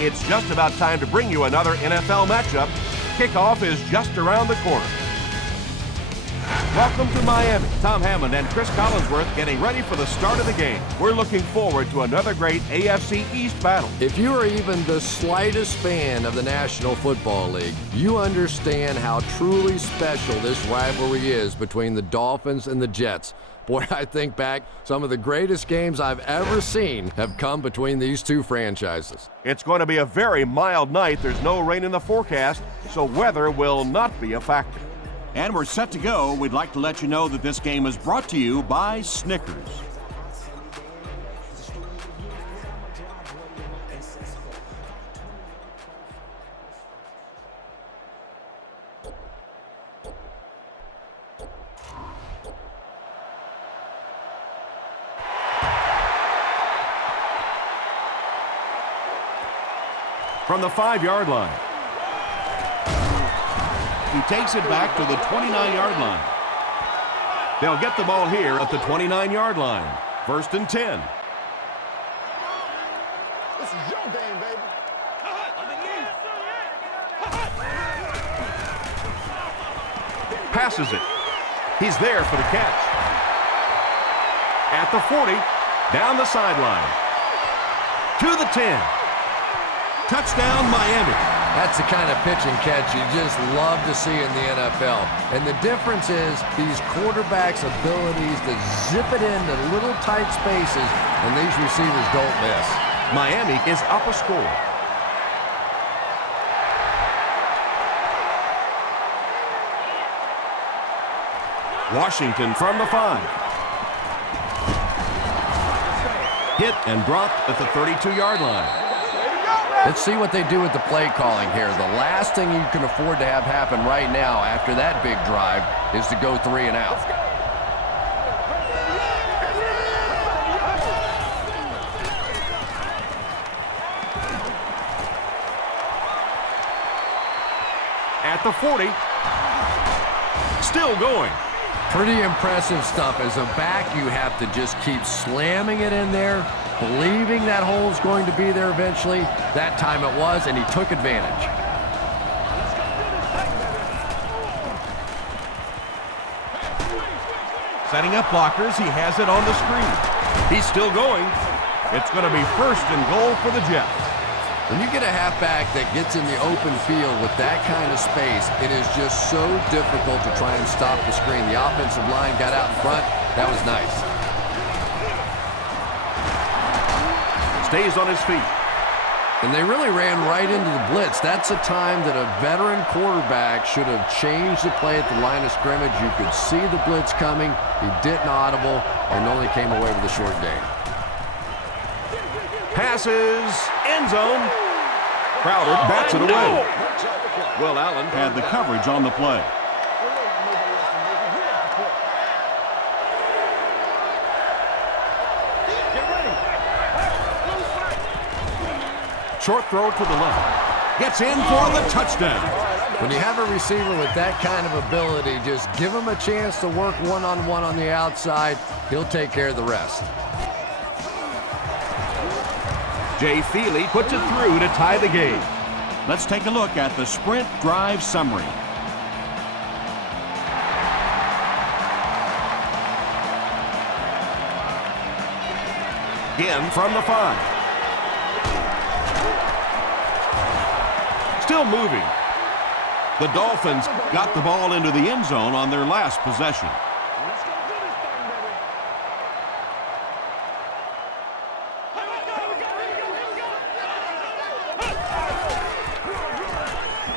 It's just about time to bring you another NFL matchup. Kickoff is just around the corner. Welcome to Miami. Tom Hammond and Chris Collinsworth getting ready for the start of the game. We're looking forward to another great AFC East battle. If you are even the slightest fan of the National Football League, you understand how truly special this rivalry is between the Dolphins and the Jets. Boy, I think back, some of the greatest games I've ever seen have come between these two franchises. It's going to be a very mild night. There's no rain in the forecast, so weather will not be a factor. And we're set to go. We'd like to let you know that this game is brought to you by Snickers. From the 5-yard line. He takes it back to the 29-yard line. They'll get the ball here at the 29-yard line. 1st and 10. This is your game, baby. Passes it. He's there for the catch. At the 40, down the sideline. To the 10. Touchdown, Miami. That's the kind of pitch and catch you just love to see in the NFL. And the difference is these quarterbacks' abilities to zip it into little tight spaces, and these receivers don't miss. Miami is up a score. Washington from the 5. Hit and dropped at the 32-yard line. Let's see what they do with the play calling here. The last thing you can afford to have happen right now after that big drive is to go 3 and out. At the 40. Still going. Pretty impressive stuff. As a back, you have to just keep slamming it in there, believing that hole's going to be there eventually. That time it was, and he took advantage. Setting up blockers, he has it on the screen. He's still going. It's going to be 1st and goal for the Jets. When you get a halfback that gets in the open field with that kind of space, it is just so difficult to try and stop the screen. The offensive line got out in front. That was nice. Stays on his feet. And they really ran right into the blitz. That's a time that a veteran quarterback should have changed the play at the line of scrimmage. You could see the blitz coming. He didn't audible and only came away with a short gain. Passes, end zone. Crowder bats it away. Will Allen Had the coverage on the play. short throw to the left. Gets in for the touchdown. When you have a receiver with that kind of ability, just give him a chance to work one-on-one on the outside. He'll take care of the rest. Jay Feely puts it through to tie the game. Let's take a look at the sprint drive summary. In from the 5. Still moving. The Dolphins got the ball into the end zone on their last possession.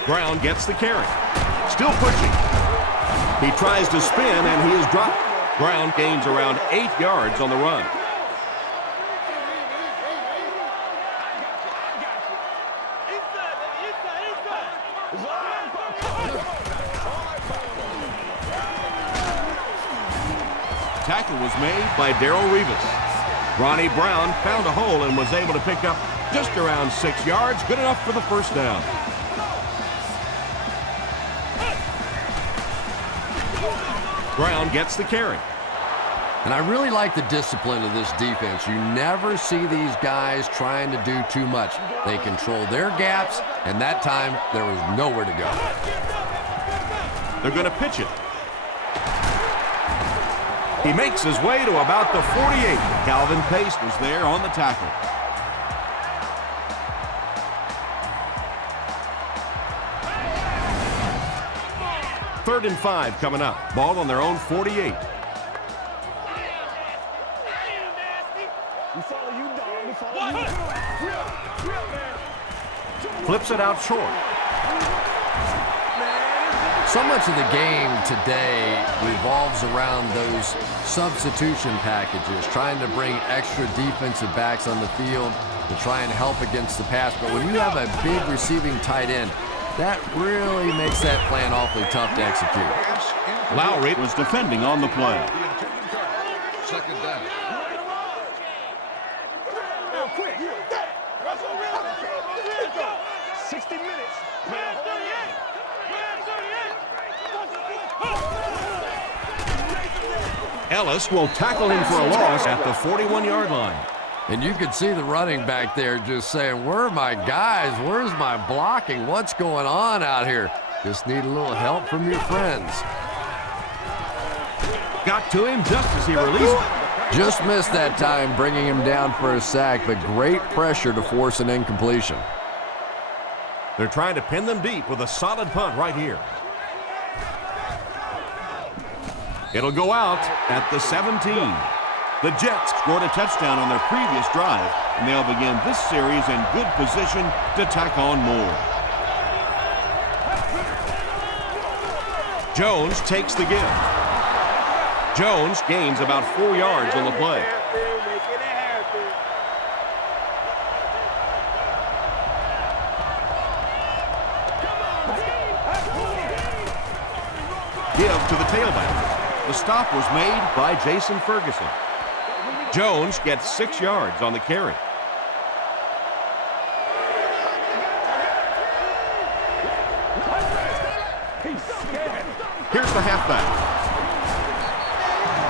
Brown gets the carry. Still pushing. He tries to spin and he is dropped. Brown gains around 8 yards on the run. Tackle was made by Darrell Revis. Ronnie Brown found a hole and was able to pick up just around 6 yards, good enough for the first down. Brown gets the carry. And I really like the discipline of this defense. You never see these guys trying to do too much. They control their gaps, and that time there was nowhere to go. They're going to pitch it. He makes his way to about the 48. Calvin Pace was there on the tackle. Third and 5 coming up. Ball on their own 48. Flips it out short. So much of the game today revolves around those substitution packages, trying to bring extra defensive backs on the field to try and help against the pass. But when you have a big receiving tight end, that really makes that plan awfully tough to execute. Lowry was defending on the play. Second down. Ellis will tackle him for a loss at the 41-yard line. And you could see the running back there just saying, where are my guys? Where's my blocking? What's going on out here? Just need a little help from your friends. Got to him just as he released it. Just missed that time, bringing him down for a sack, but great pressure to force an incompletion. They're trying to pin them deep with a solid punt right here. It'll go out at the 17. The Jets scored a touchdown on their previous drive, and they'll begin this series in good position to tack on more. Jones takes the give. Jones gains about 4 yards on the play. Give to the tailback. The stop was made by Jason Ferguson. Jones gets 6 yards on the carry. Here's the halfback.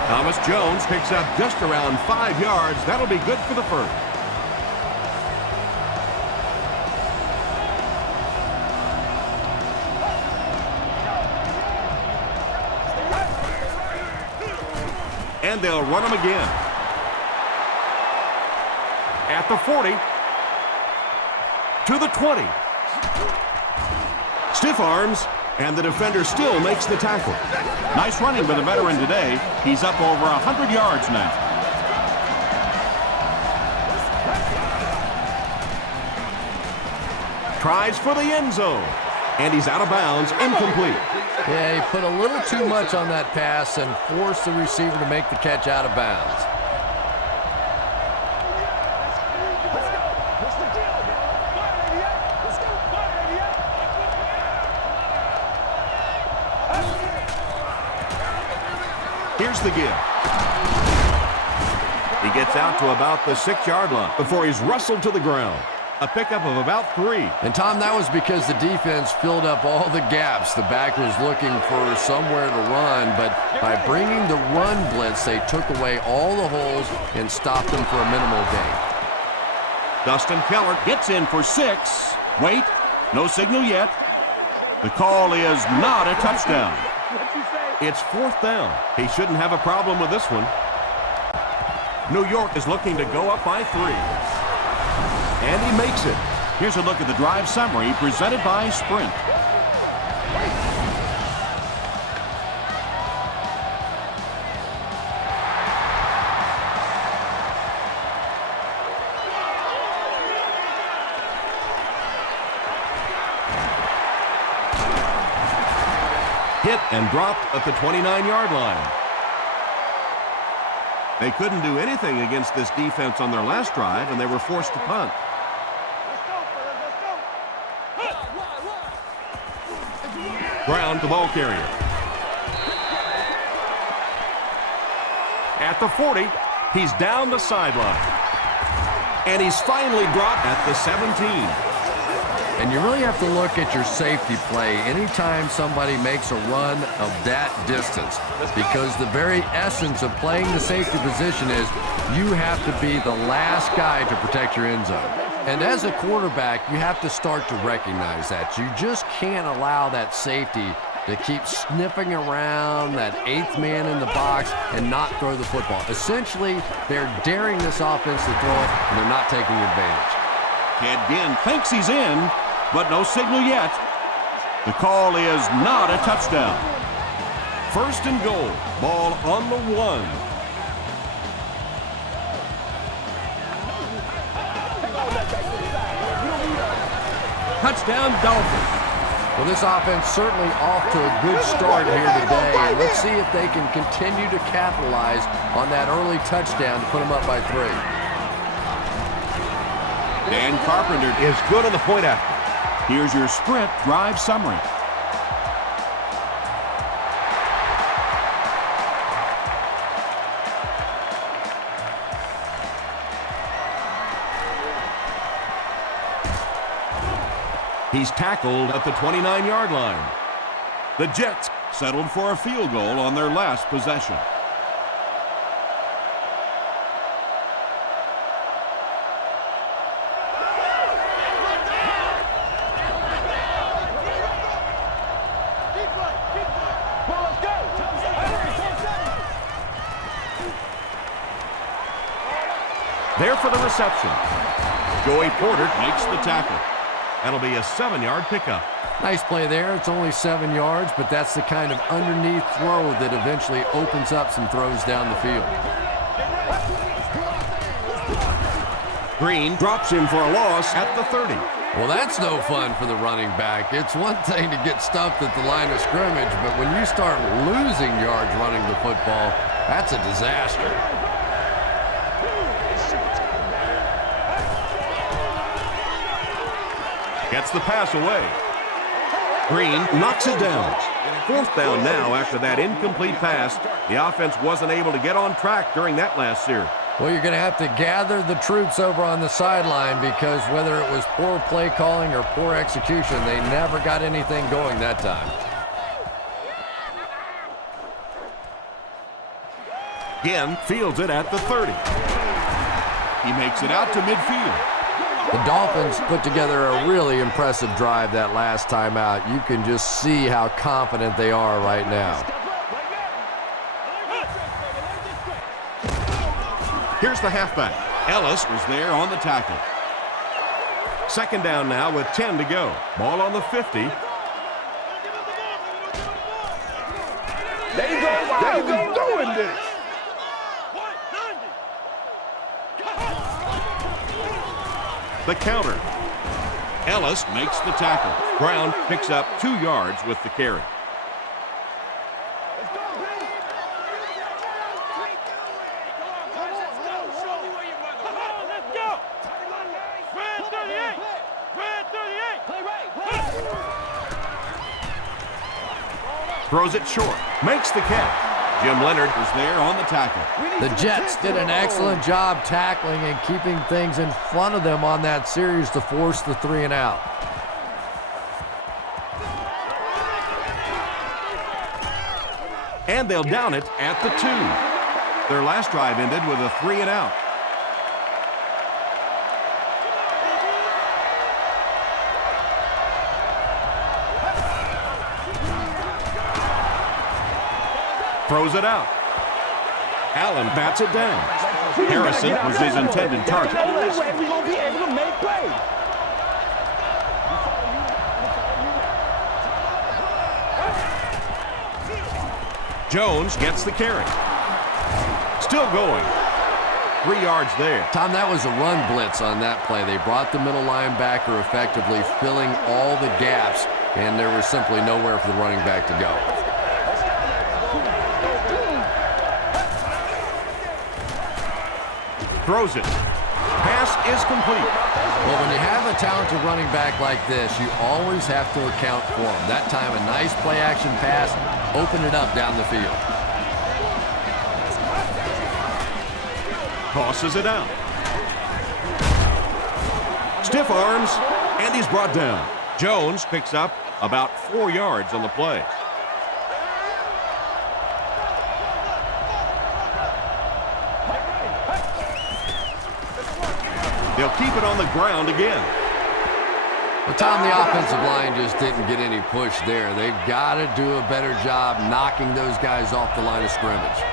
Thomas Jones picks up just around 5 yards. That'll be good for the first. And they'll run him again. At the 40. To the 20. Stiff arms, and the defender still makes the tackle. Nice running by the veteran today. He's up over 100 yards now. Tries for the end zone. And he's out of bounds, incomplete. Yeah, he put a little too much on that pass and forced the receiver to make the catch out of bounds. Here's the give. He gets out to about the 6-yard line before he's wrestled to the ground. A pickup of about 3. And, Tom, that was because the defense filled up all the gaps. The back was looking for somewhere to run, but by bringing the run blitz, they took away all the holes and stopped them for a minimal gain. Dustin Keller gets in for 6. Wait, no signal yet. The call is not a touchdown. It's 4th down. He shouldn't have a problem with this one. New York is looking to go up by 3. And he makes it. Here's a look at the drive summary presented by Sprint. Hit and dropped at the 29-yard line. They couldn't do anything against this defense on their last drive, and they were forced to punt. Ground the ball carrier. At the 40, he's down the sideline. And he's finally dropped at the 17. And you really have to look at your safety play anytime somebody makes a run of that distance, because the very essence of playing the safety position is you have to be the last guy to protect your end zone. And as a quarterback, you have to start to recognize that. You just can't allow that safety to keep sniffing around that eighth man in the box and not throw the football. Essentially, they're daring this offense to throw it, and they're not taking advantage. Ted Ginn thinks he's in, but no signal yet. The call is not a touchdown. First and goal, ball on the 1. Touchdown, Dolphins. Well, this offense certainly off to a good start here today, and let's see if they can continue to capitalize on that early touchdown to put them up by 3. Dan Carpenter is good on the point after. Here's your sprint drive summary. He's tackled at the 29-yard line. The Jets settled for a field goal on their last possession. There for the reception. Joey Porter makes the tackle. That'll be a 7-yard pickup. Nice play there. It's only 7 yards, but that's the kind of underneath throw that eventually opens up some throws down the field. Green drops him for a loss at the 30. Well, that's no fun for the running back. It's one thing to get stuffed at the line of scrimmage, but when you start losing yards running the football, that's a disaster. Gets the pass away. Green knocks it down. 4th down now after that incomplete pass. The offense wasn't able to get on track during that last series. Well, you're going to have to gather the troops over on the sideline, because whether it was poor play calling or poor execution, they never got anything going that time. Ginn fields it at the 30. He makes it out to midfield. The Dolphins put together a really impressive drive that last time out. You can just see how confident they are right now. Here's the halfback. Ellis was there on the tackle. 2nd down now with 10 to go. Ball on the 50. They go doing this. The counter. Ellis makes the tackle. Brown picks up 2 yards with the carry. Throws it short. Makes the catch. Jim Leonard was there on the tackle. The Jets did an excellent job tackling and keeping things in front of them on that series to force the 3 and out. And they'll down it at the 2. Their last drive ended with a 3 and out. Throws it out. Allen bats it down. Harrison was his intended target. Jones gets the carry. Still going. 3 yards there. Tom, that was a run blitz on that play. They brought the middle linebacker effectively filling all the gaps, and there was simply nowhere for the running back to go. Throws it. Pass is complete. Well, when you have a talented running back like this, you always have to account for him. That time, a nice play-action pass opened it up down the field. Tosses it out. Stiff arms, and He's brought down. Jones picks up about 4 yards on the play. They'll keep it on the ground again. Well, Tom, the offensive line just didn't get any push there. They've got to do a better job knocking those guys off the line of scrimmage.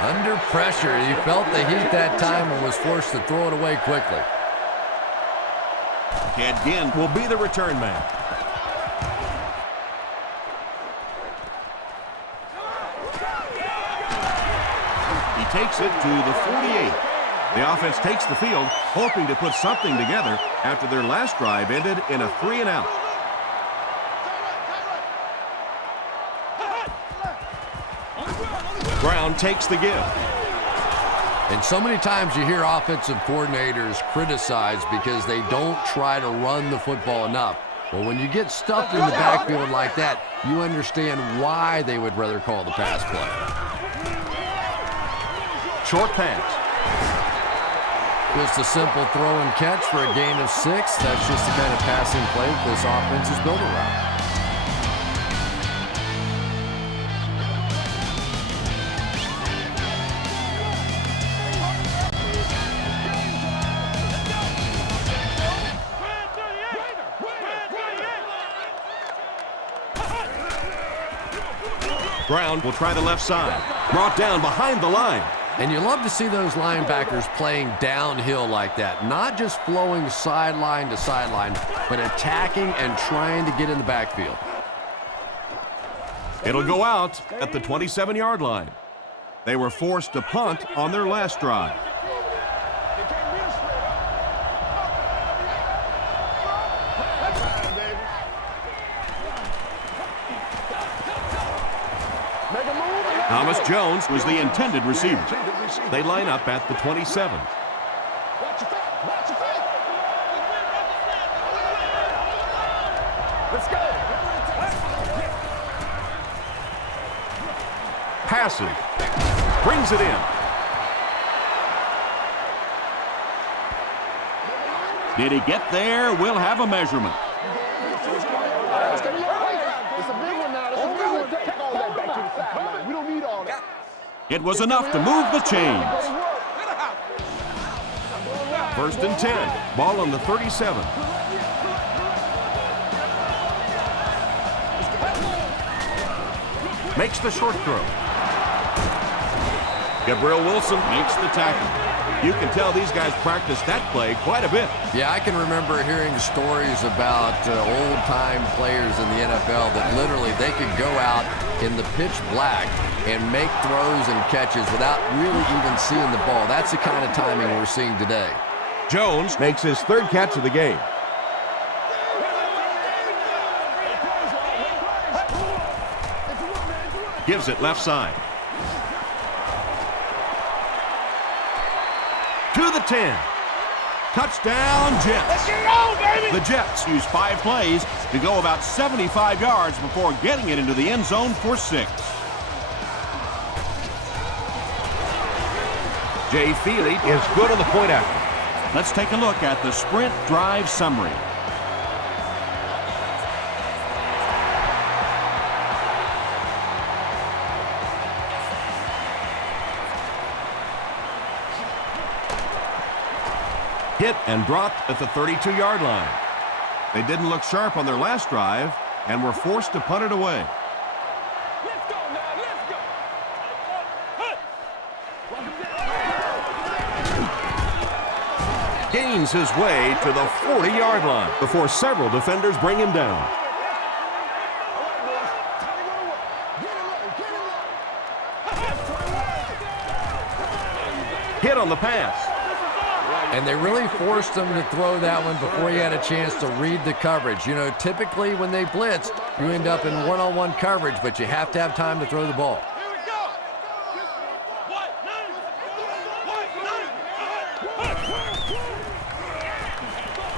Under pressure, he felt the heat that time and was forced to throw it away quickly. Ted Ginn will be the return man. He takes it to the 48. The offense takes the field, hoping to put something together after their last drive ended in a 3-and-out. Brown takes the give. And so many times you hear offensive coordinators criticized because they don't try to run the football enough. Well, when you get stuffed in the backfield like that, you understand why they would rather call the pass play. Short pass. Just a simple throw and catch for a gain of 6. That's just the kind of passing play that this offense is built around. Brown will try the left side. Brought down behind the line. And you love to see those linebackers playing downhill like that. Not just flowing sideline to sideline, but attacking and trying to get in the backfield. It'll go out at the 27-yard line. They were forced to punt on their last drive. Thomas Jones was the intended receiver. They line up at the 27. Let's go. Passes. Brings it in. Did he get there? We'll have a measurement. It was enough to move the chains. 1st and 10. Ball on the 37. Makes the short throw. Gabriel Wilson makes the tackle. You can tell these guys practice that play quite a bit. Yeah, I can remember hearing stories about old-time players in the NFL that literally they could go out in the pitch black and make throws and catches without really even seeing the ball. That's the kind of timing we're seeing today. Jones makes his 3rd catch of the game. Gives it left side. To the 10. Touchdown, Jets. Let's get it on, baby. The Jets use 5 plays to go about 75 yards before getting it into the end zone for 6. Jay Feely is good on the point after. Let's take a look at the sprint drive summary. Hit and dropped at the 32-yard line. They didn't look sharp on their last drive and were forced to punt it away. Let's go now. Let's go. Gains his way to the 40-yard line before several defenders bring him down. Hit on the pass. And they really forced him to throw that one before he had a chance to read the coverage. You know, typically when they blitz, you end up in one-on-one coverage, but you have to have time to throw the ball.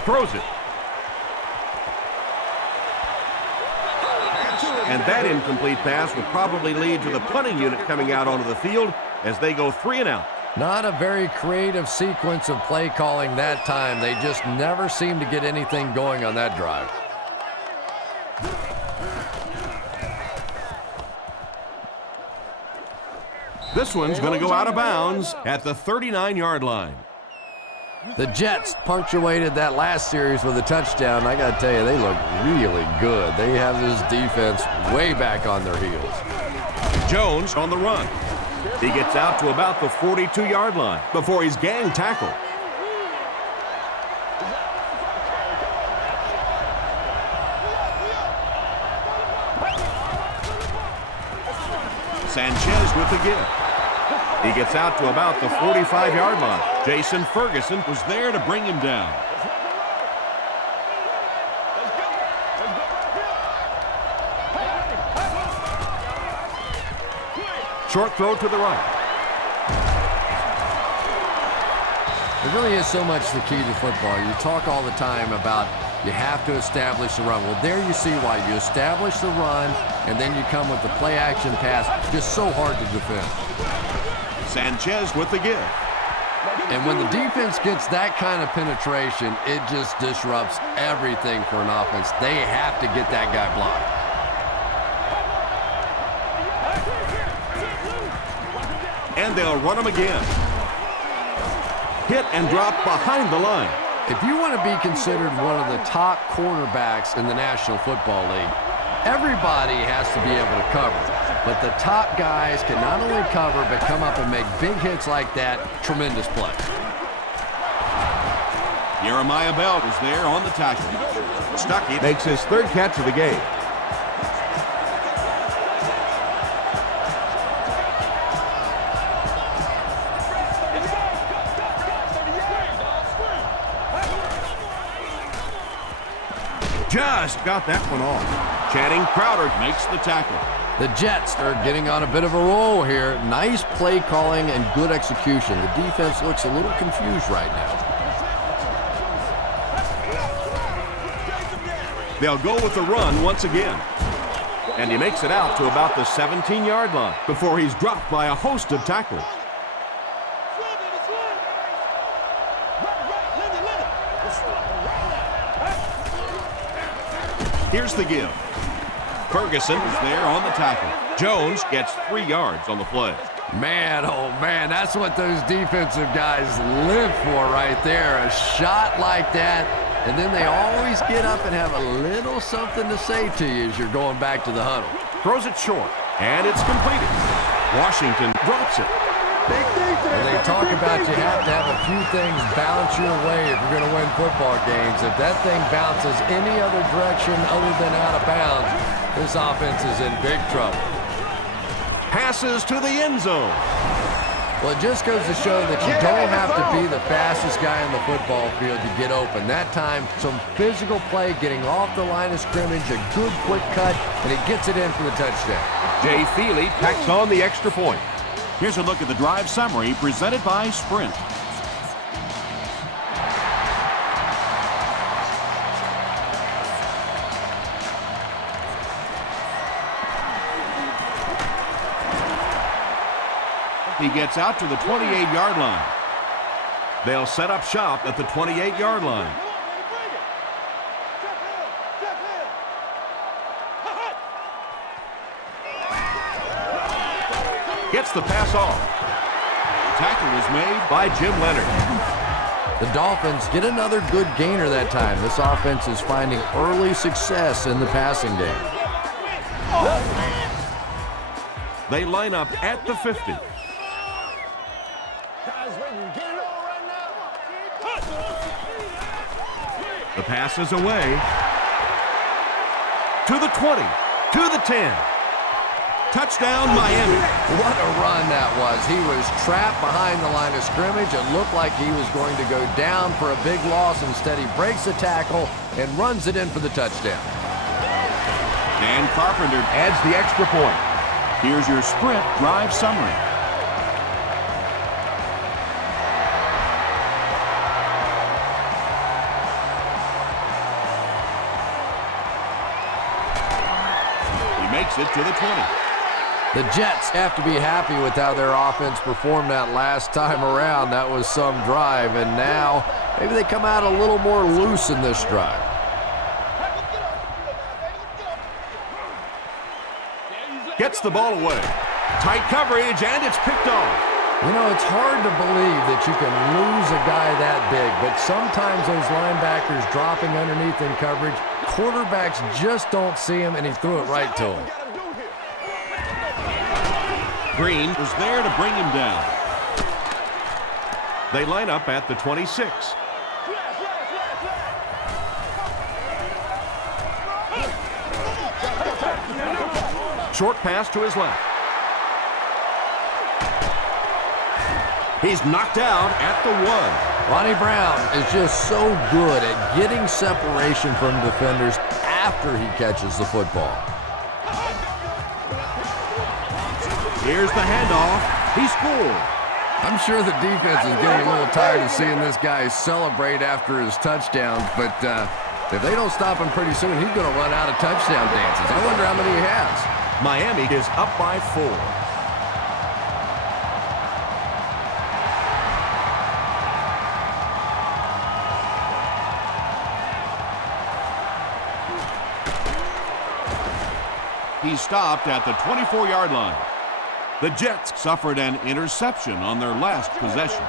Throws it. And that incomplete pass will probably lead to the punting unit coming out onto the field as they go 3 and out. Not a very creative sequence of play calling that time. They just never seem to get anything going on that drive. This one's going to go out of bounds at the 39-yard line. The Jets punctuated that last series with a touchdown. I got to tell you, they look really good. They have this defense way back on their heels. Jones on the run. He gets out to about the 42-yard line before he's gang tackled. Sanchez with the give. He gets out to about the 45-yard line. Jason Ferguson was there to bring him down. Short throw to the right. It really is so much the key to football. You talk all the time about you have to establish the run. Well, there you see why. You establish the run, and then you come with the play-action pass. Just so hard to defend. Sanchez with the give. And when the defense gets that kind of penetration, it just disrupts everything for an offense. They have to get that guy blocked. And they'll run him again. Hit and drop behind the line. If you want to be considered one of the top cornerbacks in the National Football League, everybody has to be able to cover. But the top guys can not only cover, but come up and make big hits like that. Tremendous play. Jeremiah Bell was there on the tackle. Stuckey makes his 3rd catch of the game. Just got that one off. Channing Crowder makes the tackle. The Jets are getting on a bit of a roll here. Nice play calling and good execution. The defense looks a little confused right now. They'll go with the run once again. And he makes it out to about the 17-yard line before he's dropped by a host of tackles. Here's the give. Ferguson is there on the tackle. Jones gets 3 yards on the play. Man, oh man, that's what those defensive guys live for right there. A shot like that, and then they always get up and have a little something to say to you as you're going back to the huddle. Throws it short, and it's completed. Washington drops it. And they talk about you have to have a few things bounce your way if you're going to win football games. If that thing bounces any other direction other than out of bounds, this offense is in big trouble. Passes to the end zone. Well, it just goes to show that you don't have to be the fastest guy on the football field to get open. That time, some physical play, getting off the line of scrimmage, a good quick cut, and it gets it in for the touchdown. Jay Feely packs on the extra point. Here's a look at the drive summary presented by Sprint. He gets out to the 28-yard line. They'll set up shop at the 28-yard line. Gets the pass off. Tackle was made by Jim Leonard. The Dolphins get another good gainer that time. This offense is finding early success in the passing game. They line up at the 50. The pass is away. To the 20. To the 10. Touchdown, Miami. What a run that was. He was trapped behind the line of scrimmage. It looked like he was going to go down for a big loss. Instead, he breaks the tackle and runs it in for the touchdown. Dan Carpenter Adds the extra point. Here's your Sprint drive summary. takes it to the 20. The Jets have to be happy with how their offense performed that last time around. That was some drive, and now maybe they come out a little more loose in this drive. Gets the ball away. Tight coverage, and it's picked off. You know, it's hard to believe that you can lose a guy that big, but sometimes those linebackers dropping underneath in coverage, quarterbacks just don't see him, and he threw it right to him. Green was there to bring him down. They line up at the 26. Short pass to his left. He's knocked out at the 1. Ronnie Brown is just so good at getting separation from defenders after he catches the football. Here's the handoff. He scored. I'm sure the defense is getting a little tired of seeing this guy celebrate after his touchdowns, but if they don't stop him pretty soon, he's going to run out of touchdown dances. I wonder how many he has. Miami is up by 4. He stopped at the 24-yard line. The Jets suffered an interception on their last possession.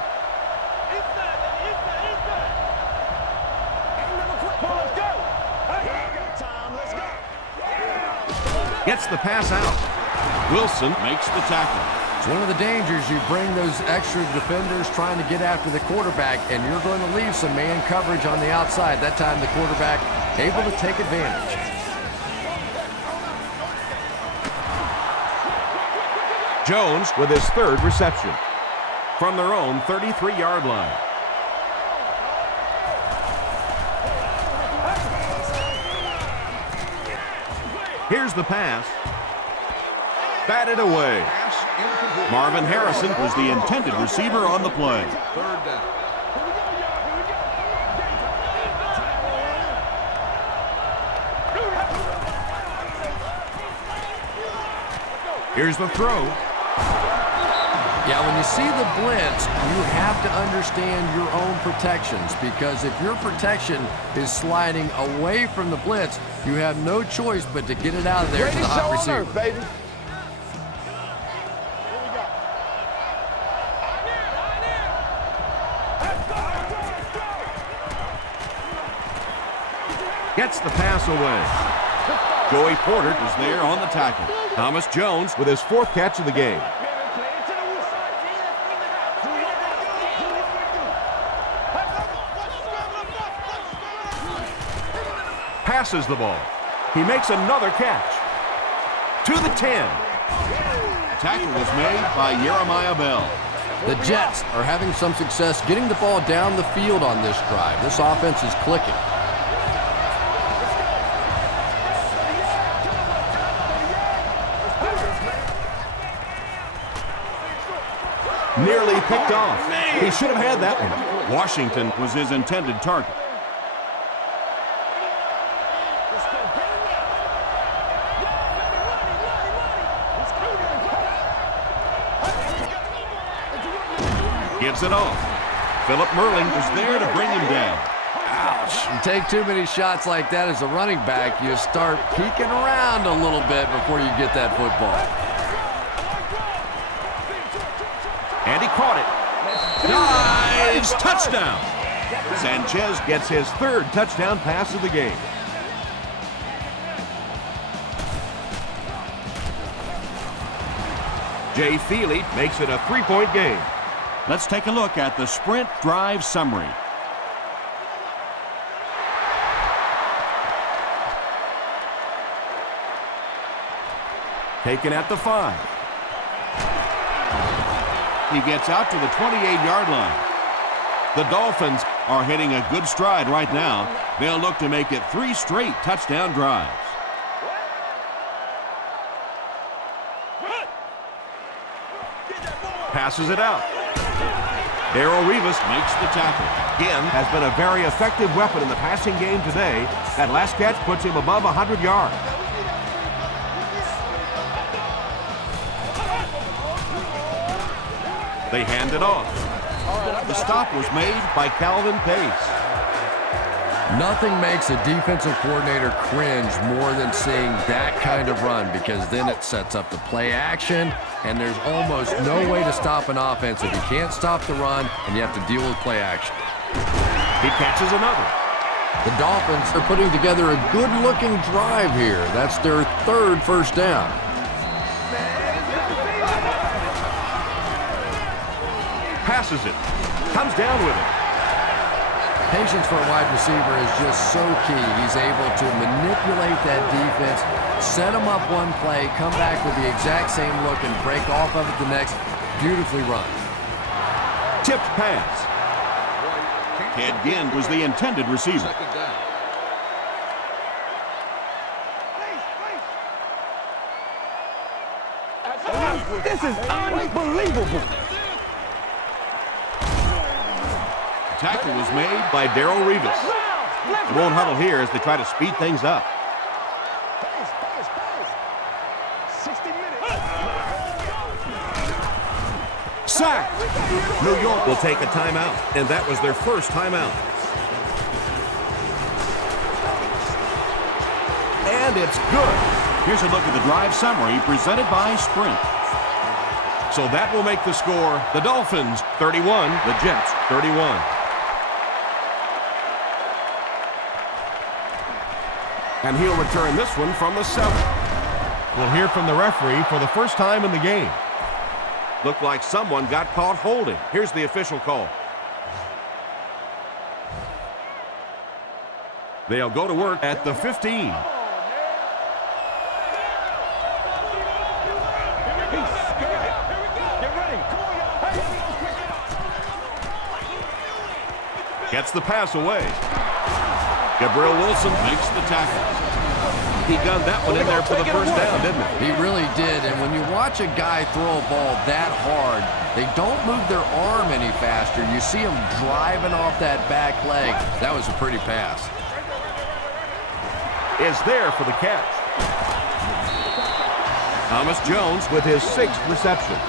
Gets the pass out. Wilson makes the tackle. It's one of the dangers. You bring those extra defenders trying to get after the quarterback, and you're going to leave some man coverage on the outside. That time the quarterback able to take advantage. Jones with his 3rd reception from their own 33-yard line. Here's the pass. Batted away. Marvin Harrison was the intended receiver on the play. 3rd down. Here's the throw. Yeah, when you see the blitz, you have to understand your own protections, because if your protection is sliding away from the blitz, you have no choice but to get it out of there to the hot receiver. Baby. Gets the pass away. Joey Porter is there on the tackle. Thomas Jones with his 4th catch of the game. Passes the ball. He makes another catch. To the 10. Tackle was made by Jeremiah Bell. The Jets are having some success getting the ball down the field on this drive. This offense is clicking. Nearly picked off. He should have had that one. Washington was his intended target. Gives it off. Philip Merling was there to bring him down. Ouch. You take too many shots like that as a running back, you start peeking around a little bit before you get that football. And he caught it. Dives. Touchdown. Sanchez gets his 3rd touchdown pass of the game. Jay Feely makes it a 3-point game. Let's take a look at the sprint drive summary. Taken at the 5. He gets out to the 28-yard line. The Dolphins are hitting a good stride right now. They'll look to make it 3 straight touchdown drives. Passes it out. Darrell Rivas makes the tackle. Again, has been a very effective weapon in the passing game today. That last catch puts him above 100 yards. They hand it off. The stop was made by Calvin Pace. Nothing makes a defensive coordinator cringe more than seeing that kind of run, because then it sets up the play action, and there's almost no way to stop an offense if you can't stop the run and you have to deal with play action. He catches another. The Dolphins are putting together a good-looking drive here. That's their third first down. Passes it. Comes down with it. Patience for a wide receiver is just so key. He's able to manipulate that defense, set them up one play, come back with the exact same look, and break off of it the next. Beautifully run. Tipped pass. Ted Ginn was the intended receiver. Second down. This is unbelievable. Tackle was made by Darrell Revis. They won't huddle here as they try to speed things up. 60 minutes. Sack! New York will take a timeout, and that was their first timeout. And it's good. Here's a look at the drive summary presented by Sprint. So that will make the score the Dolphins 31, the Jets 31. And he'll return this one from the 7. We'll hear from the referee for the first time in the game. Looked like someone got caught holding. Here's the official call. They'll go to work at the 15. Gets the pass away. Gabriel Wilson makes the tackle. He gunned that one in there for the first down, didn't he? He really did, and when you watch a guy throw a ball that hard, they don't move their arm any faster. You see him driving off that back leg. That was a pretty pass. Is there for the catch. Thomas Jones with his 6th reception.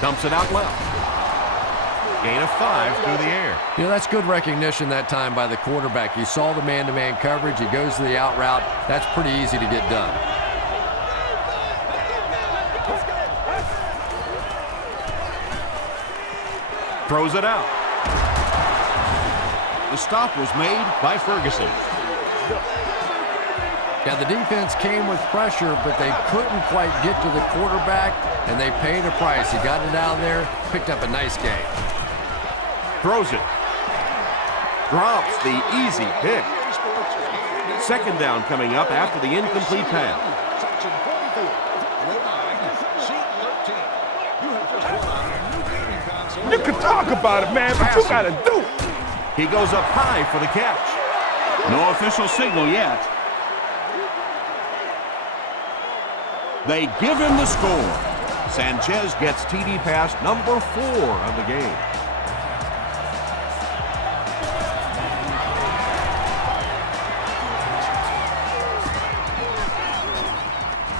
Dumps it out left. Gain of 5 through the air. You know, that's good recognition that time by the quarterback. He saw the man-to-man coverage. He goes to the out route. That's pretty easy to get done. Throws it out. The stop was made by Ferguson. Yeah, the defense came with pressure, but they couldn't quite get to the quarterback, and they paid a price. He got it out there, picked up a nice gain. Throws it. Drops the easy pick. Second down coming up after the incomplete pass. Section 44, row 9, sheet 13. You have just brought on a new gaming console. You can talk about it, man, but you gotta do it. He goes up high for the catch. No official signal yet. They give him the score. Sanchez gets TD pass number 4 of the game.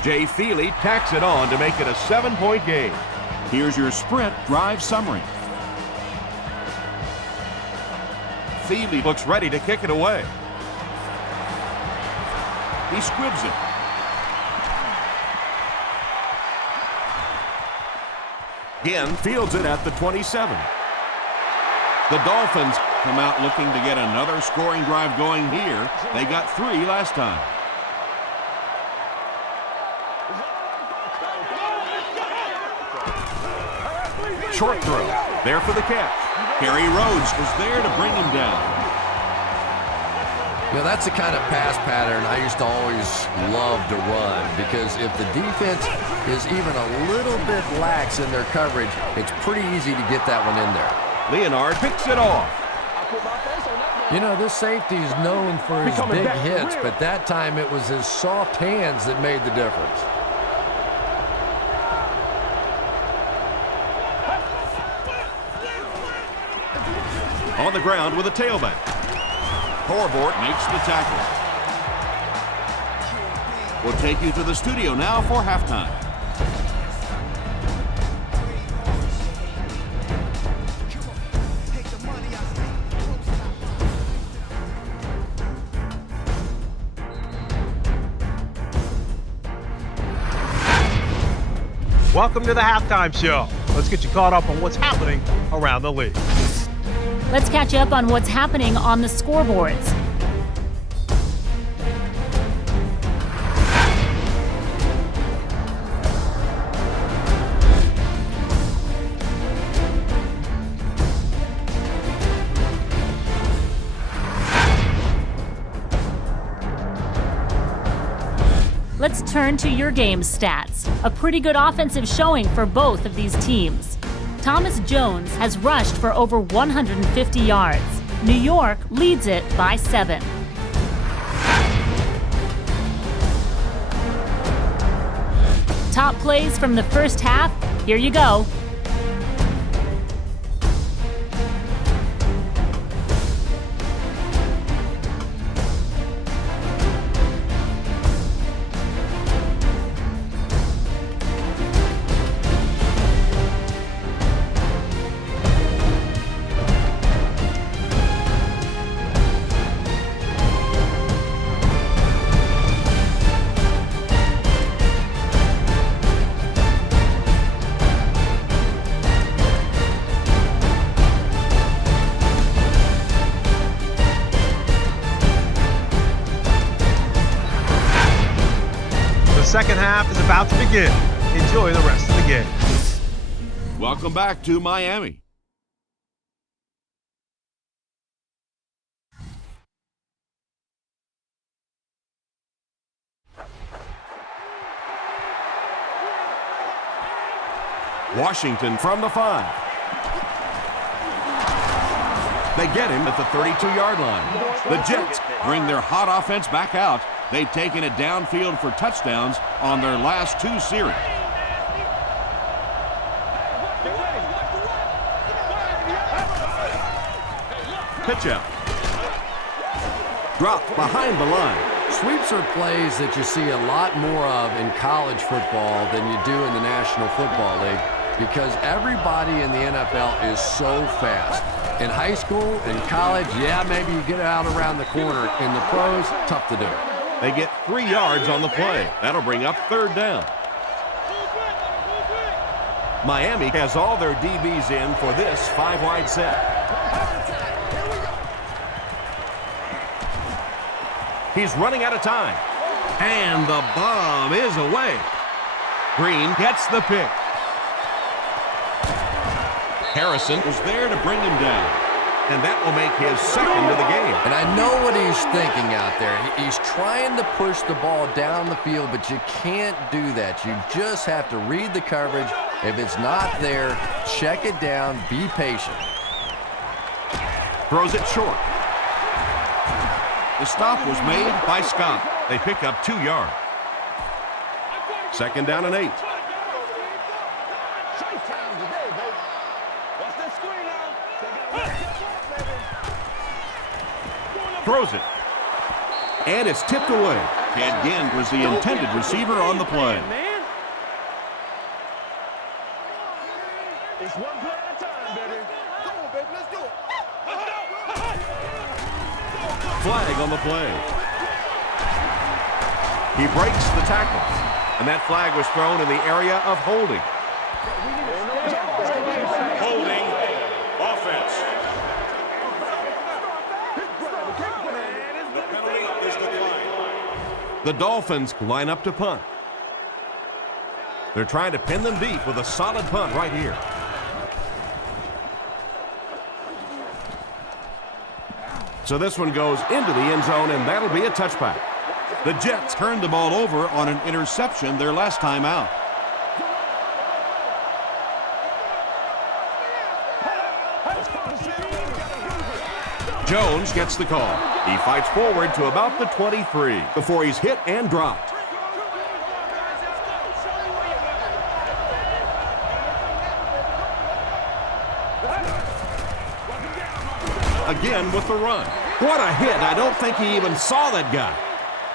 Jay Feely tacks it on to make it a 7-point game. Here's your Sprint drive summary. Feely looks ready to kick it away. He squibs it. Again, fields it at the 27. The Dolphins come out looking to get another scoring drive going here. They got 3 last time. Short throw. There for the catch. Kerry Rhodes was there to bring him down. You know, that's the kind of pass pattern I used to always love to run, because if the defense is even a little bit lax in their coverage, it's pretty easy to get that one in there. Leonard picks it off. You know, this safety is known for his big hits, but that time it was his soft hands that made the difference. On the ground with a tailback. Corbort makes the tackle. We'll take you to the studio now for halftime. Welcome to the halftime show. Let's get you caught up on what's happening around the league. Let's catch you up on what's happening on the scoreboards. Let's turn to your game stats. A pretty good offensive showing for both of these teams. Thomas Jones has rushed for over 150 yards. New York leads it by 7. Top plays from the first half, here you go. Second half is about to begin. Enjoy the rest of the game. Welcome back to Miami. Washington from the 5. They get him at the 32-yard line. The Jets bring their hot offense back out. They've taken it downfield for touchdowns on their last 2 series. Pitch out. Dropped behind the line. Sweeps are plays that you see a lot more of in college football than you do in the National Football League because everybody in the NFL is so fast. In high school, in college, yeah, maybe you get out around the corner. In the pros, tough to do. They get 3 yards on the play. That'll bring up 3rd down. Miami has all their DBs in for this 5-wide set. He's running out of time. And the bomb is away. Green gets the pick. Harrison was there to bring him down. And that will make his 2nd of the game. And I know what he's thinking out there. He's trying to push the ball down the field, but you can't do that. You just have to read the coverage. If it's not there, check it down, be patient. Throws it short. The stop was made by Scott. They pick up 2 yards. 2nd down and 8. Throws it. And it's tipped away. Ted Ginn was the intended receiver on the play. It's one play at a time, baby. Come on, baby. Let's do it. Flag on the play. He breaks the tackle. And that flag was thrown in the area of holding. Holding offense. The Dolphins line up to punt. They're trying to pin them deep with a solid punt right here. So this one goes into the end zone, and that'll be a touchback. The Jets turned the ball over on an interception their last time out. Jones gets the call. He fights forward to about the 23 before he's hit and dropped. Again with the run. What a hit. I don't think he even saw that guy.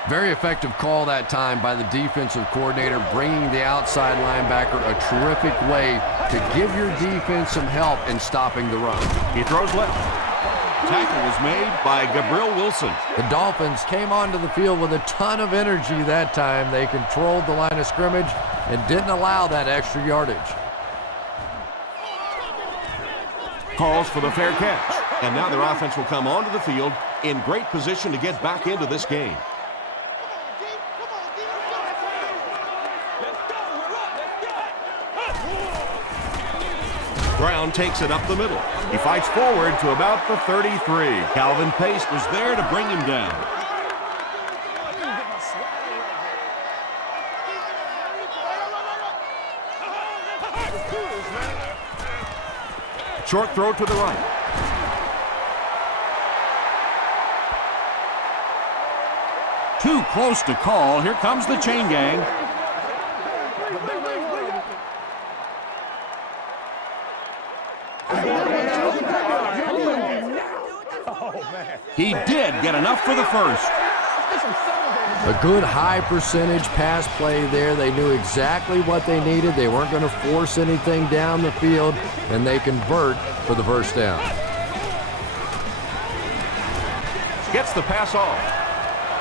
Very effective call that time by the defensive coordinator, bringing the outside linebacker a terrific way to give your defense some help in stopping the run. He throws left. Tackle was made by Gabriel Wilson. The Dolphins came onto the field with a ton of energy that time. They controlled the line of scrimmage and didn't allow that extra yardage. Calls for the fair catch. And now their offense will come onto the field in great position to get back into this game. Brown takes it up the middle. He fights forward to about the 33. Calvin Pace was there to bring him down. Short throw to the right. Too close to call. Here comes the chain gang. He did get enough for the first. A good high percentage pass play there. They knew exactly what they needed. They weren't going to force anything down the field, and they convert for the first down. Gets the pass off.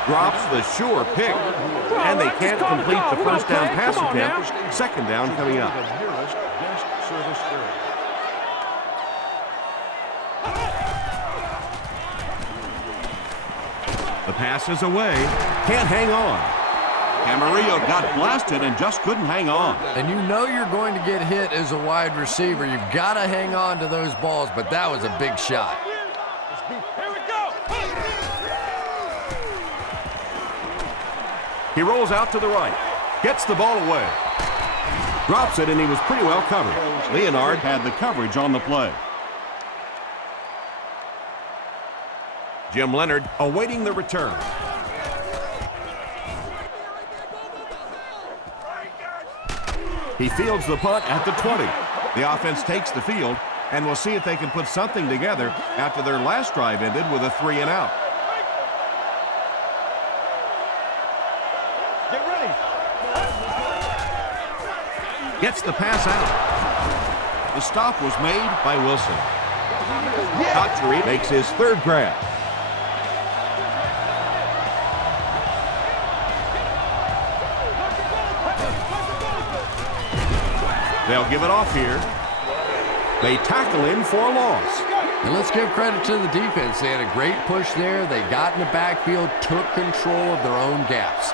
Drops the sure pick. And they can't complete the first down pass attempt. Second down coming up. The pass is away. Can't hang on. Camarillo got blasted and just couldn't hang on. And you know you're going to get hit as a wide receiver. You've got to hang on to those balls, but that was a big shot. Here we go. He rolls out to the right. Gets the ball away. Drops it, and he was pretty well covered. Leonard had the coverage on the play. Jim Leonard awaiting the return. He fields the punt at the 20. The offense takes the field, and we'll see if they can put something together after their last drive ended with a 3-and-out. Get ready. Gets the pass out. The stop was made by Wilson. Cotchery makes his third grab. They'll give it off here. They tackle him for a loss. And let's give credit to the defense. They had a great push there. They got in the backfield, took control of their own gaps.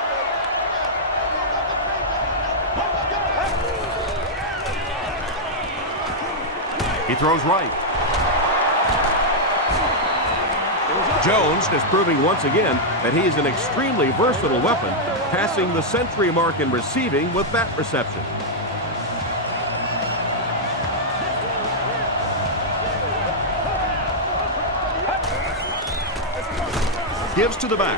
He throws right. Jones is proving once again that he is an extremely versatile weapon, passing the century mark in receiving with that reception. Gives to the back.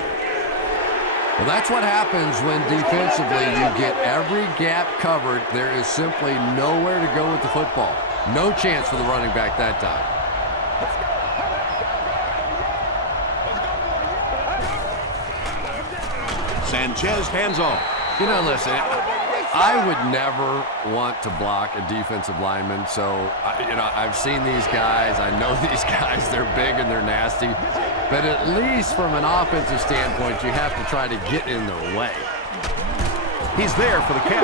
Well, that's what happens when defensively you get every gap covered. There is simply nowhere to go with the football. No chance for the running back that time. Sanchez hands off. You know, listen, I would never want to block a defensive lineman. So, I've seen these guys. I know these guys. They're big and they're nasty. But at least from an offensive standpoint, you have to try to get in their way. He's there for the catch.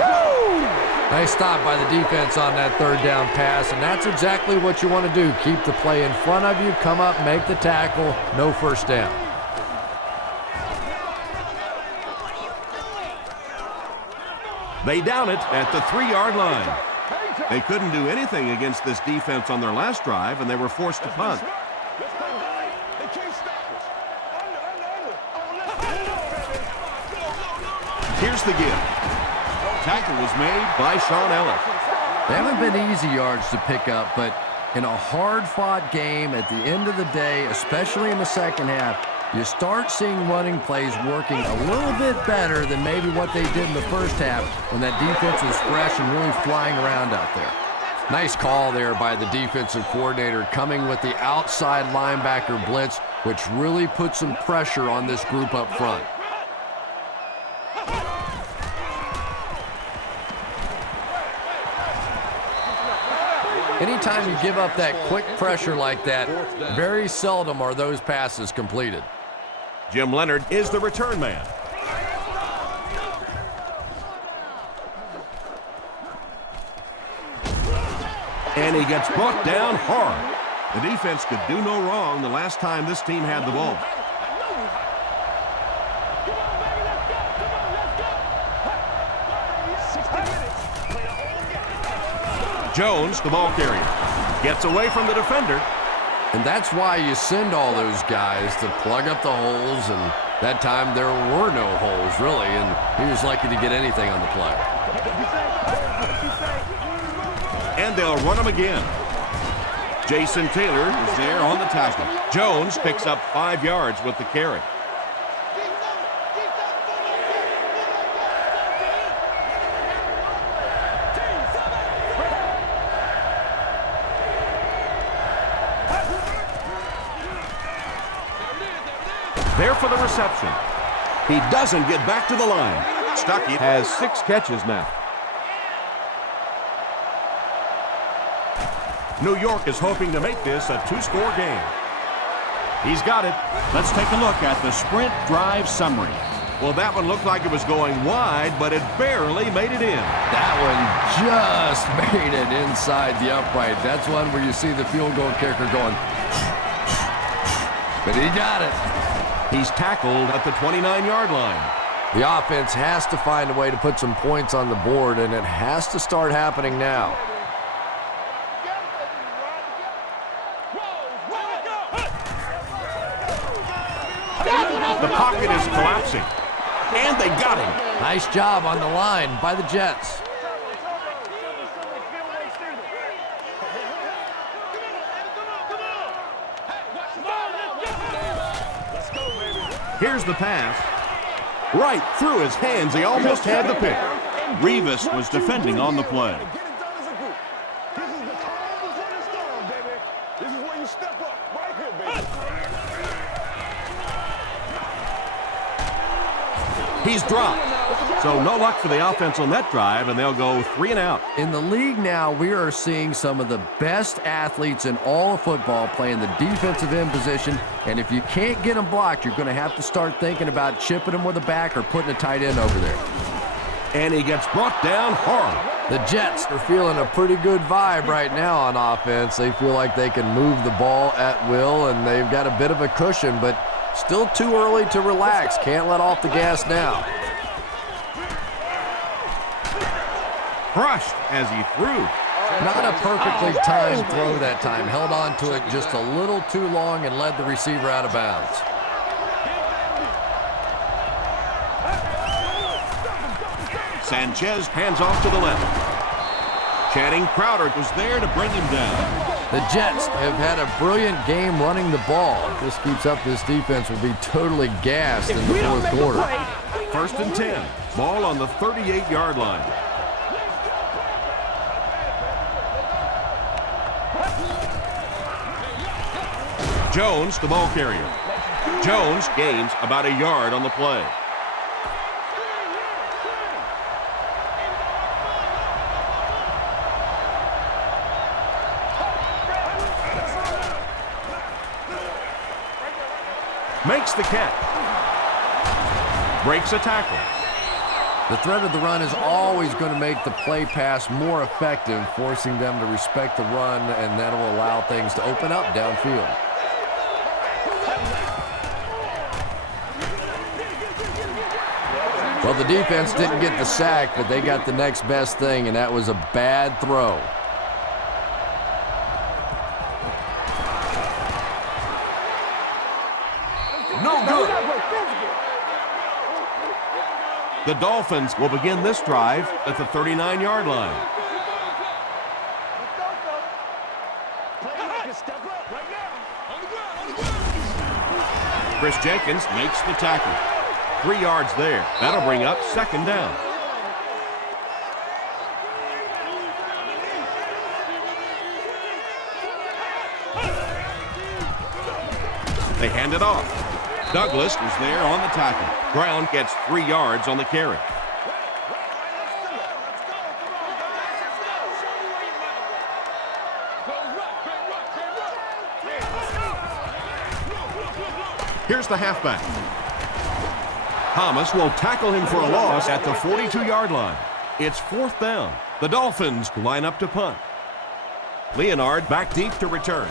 Nice stop by the defense on that third down pass, and that's exactly what you want to do. Keep the play in front of you, come up, make the tackle, no first down. They down it at the 3-yard line. They couldn't do anything against this defense on their last drive, and they were forced to punt. Here's the give. Tackle was made by Sean Ellis. They haven't been easy yards to pick up, but in a hard-fought game at the end of the day, especially in the second half, you start seeing running plays working a little bit better than maybe what they did in the first half when that defense was fresh and really flying around out there. Nice call there by the defensive coordinator, coming with the outside linebacker blitz, which really put some pressure on this group up front. Anytime you give up that quick pressure like that, very seldom are those passes completed. Jim Leonard is the return man. And he gets brought down hard. The defense could do no wrong the last time this team had the ball. Jones, the ball carrier, gets away from the defender. And that's why you send all those guys to plug up the holes, and that time there were no holes, really, and he was lucky to get anything on the play. And they'll run him again. Jason Taylor is there on the tackle. Jones picks up 5 yards with the carry. There for the reception. He doesn't get back to the line. Stuckey has 6 catches now. New York is hoping to make this a 2-score game. He's got it. Let's take a look at the sprint drive summary. Well, that one looked like it was going wide, but it barely made it in. That one just made it inside the upright. That's one where you see the field goal kicker going, but he got it. He's tackled at the 29-yard line. The offense has to find a way to put some points on the board, and it has to start happening now. The pocket is collapsing, and they got him. Nice job on the line by the Jets. Here's the pass. Right through his hands. He almost had the pick. Revis was defending on the play. This is where you step up. Right here, baby. He's dropped. So no luck for the offense on that drive, and they'll go 3 and out. In the league now, we are seeing some of the best athletes in all of football playing the defensive end position, and if you can't get them blocked, you're going to have to start thinking about chipping them with a back or putting a tight end over there. And he gets brought down hard. The Jets are feeling a pretty good vibe right now on offense. They feel like they can move the ball at will, and they've got a bit of a cushion, but still too early to relax. Can't let off the gas now. Crushed as he threw. Not a perfectly timed throw that time. Held on to it just a little too long and led the receiver out of bounds. Sanchez hands off to the left. Channing Crowder was there to bring him down. The Jets have had a brilliant game running the ball. If this keeps up, this defense will be totally gassed in the fourth quarter. 1st and 10. Ball on the 38-yard line. Jones, the ball carrier. Jones gains about a yard on the play. Makes the catch. Breaks a tackle. The threat of the run is always going to make the play pass more effective, forcing them to respect the run, and that will allow things to open up downfield. Well, the defense didn't get the sack, but they got the next best thing, and that was a bad throw. No good. The Dolphins will begin this drive at the 39-yard line. Chris Jenkins makes the tackle. 3 yards there. That'll bring up 2nd down. They hand it off. Douglas was there on the tackle. Brown gets 3 yards on the carry. Here's the halfback. Thomas will tackle him for a loss at the 42-yard line. It's 4th down. The Dolphins line up to punt. Leonard back deep to return.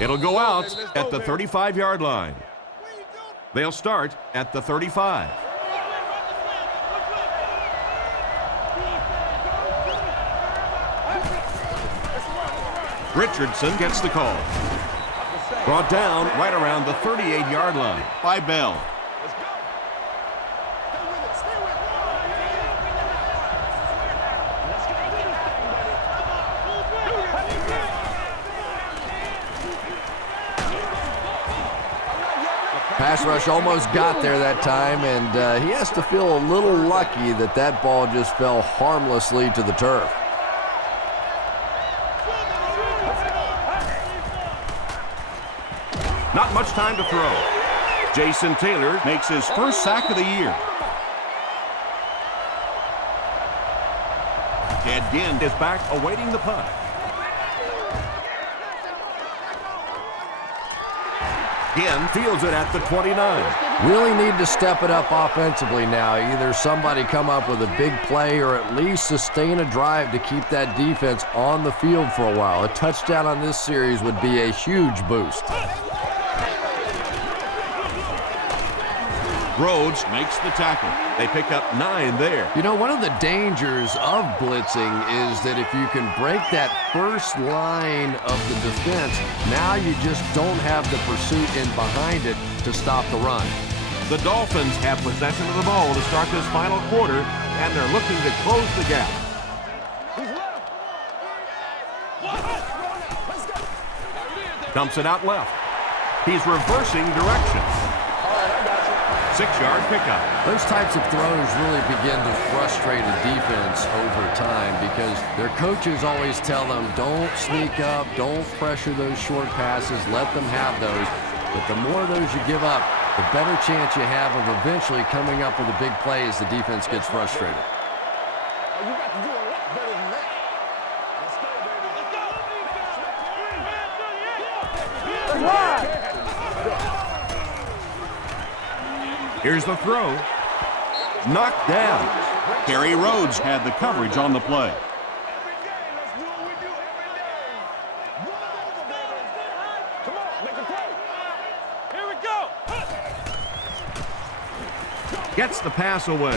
It'll go out at the 35-yard line. They'll start at the 35. Richardson gets the call. Brought down right around the 38-yard line by Bell. Pass rush almost got there that time, and he has to feel a little lucky that that ball just fell harmlessly to the turf. Not much time to throw. Jason Taylor makes his first sack of the year. Ted Ginn is back awaiting the punt. Ginn fields it at the 29. Really need to step it up offensively now. Either somebody come up with a big play or at least sustain a drive to keep that defense on the field for a while. A touchdown on this series would be a huge boost. Rhodes makes the tackle. They pick up 9 there. You know, one of the dangers of blitzing is that if you can break that first line of the defense, now you just don't have the pursuit in behind it to stop the run. The Dolphins have possession of the ball to start this final quarter, and they're looking to close the gap. Dumps it out left. He's reversing direction. 6-yard pickup. Those types of throws really begin to frustrate a defense over time because their coaches always tell them, don't sneak up, don't pressure those short passes, let them have those. But the more of those you give up, the better chance you have of eventually coming up with a big play as the defense gets frustrated. You got to do a lot better than that. Let's go, baby. Let's go. Here's the throw. Knocked down. Kerry Rhodes had the coverage on the play. Come on, make a play. Here we go. Gets the pass away.